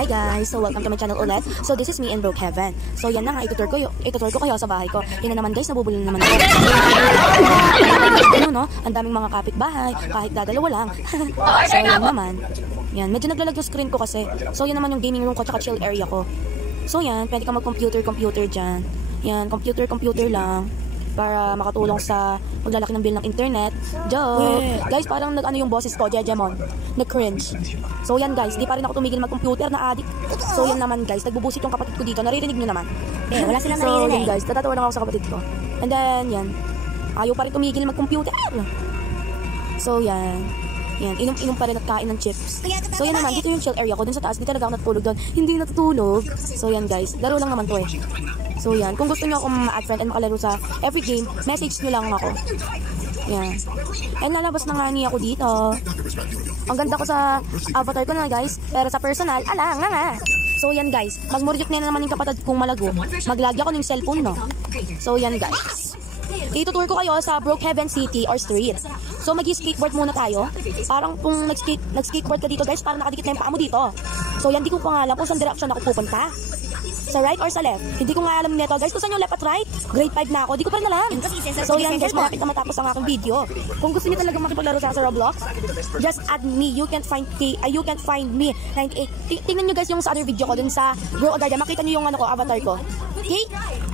Hi guys! So welcome to my channel ulit. So this is me in Brookhaven. So yan na nga, itutur ko kayo sa bahay ko. Yun na naman guys, nabubulol naman ako. Ano no? Ang daming mga kapitbahay, kahit dadalawa lang. So yan naman. Yan, medyo naglalag yung screen ko kasi. So yan naman yung gaming room ko tsaka chill area ko. So yan, pwede ka mag-computer dyan. Yan, computer lang. Para makatulong sa paglalaki ng bill ng internet. Joke! Guys, parang nag-ano yung boses ko, Jejemon. Nag-cringe. So yan guys, di pa rin ako tumigil mag-computer na addict. So yan naman guys, nagbubusit yung kapatid ko dito. Naririnig nyo naman. Wala silang So naririnig. yan guys, natatawa lang ako sa kapatid ko. And then, yan. Ayaw pa rin tumigil mag-computer. So yan. Yan, inom pa rin at kain ng chips. So yan naman, dito yung chill area ko. Dun sa taas, di talaga ako natutulog doon. Hindi natutulog. So yan guys, laro lang naman to eh. So yan, kung gusto nyo akong ma-add friend and makalaro sa every game, message nyo lang ako. Yan. And lalabas na nga niya ako dito. Ang ganda ko sa avatar ko na guys. Pero sa personal, ala nga. So yan guys, magmuryot na naman yung kapatid kong malago. Maglagya ko ng cellphone no. So yan guys. Itutur ko kayo sa Brookhaven City or street. So mag-skateboard muna tayo. Parang kung nag-skateboard ka dito guys, parang nakadikit na yung paa mo dito. So yan, di ko pa nga alam kung saan direction ako pupunta. Sa right or sa left? Hindi ko nga alam nito guys. Kung saan yung left at right? Grade 5 na ako. Di ko pa rin alam. So yan guys, malapit na matapos ang aking video. Kung gusto niyo talaga makipaglaro sa Roblox, just add me. You can find me 98. Tingnan niyo guys yung sa other video ko dun sa Grow a Garden. Makita niyo yung ano ko, avatar ko. Okay?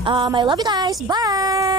I love you guys. Bye!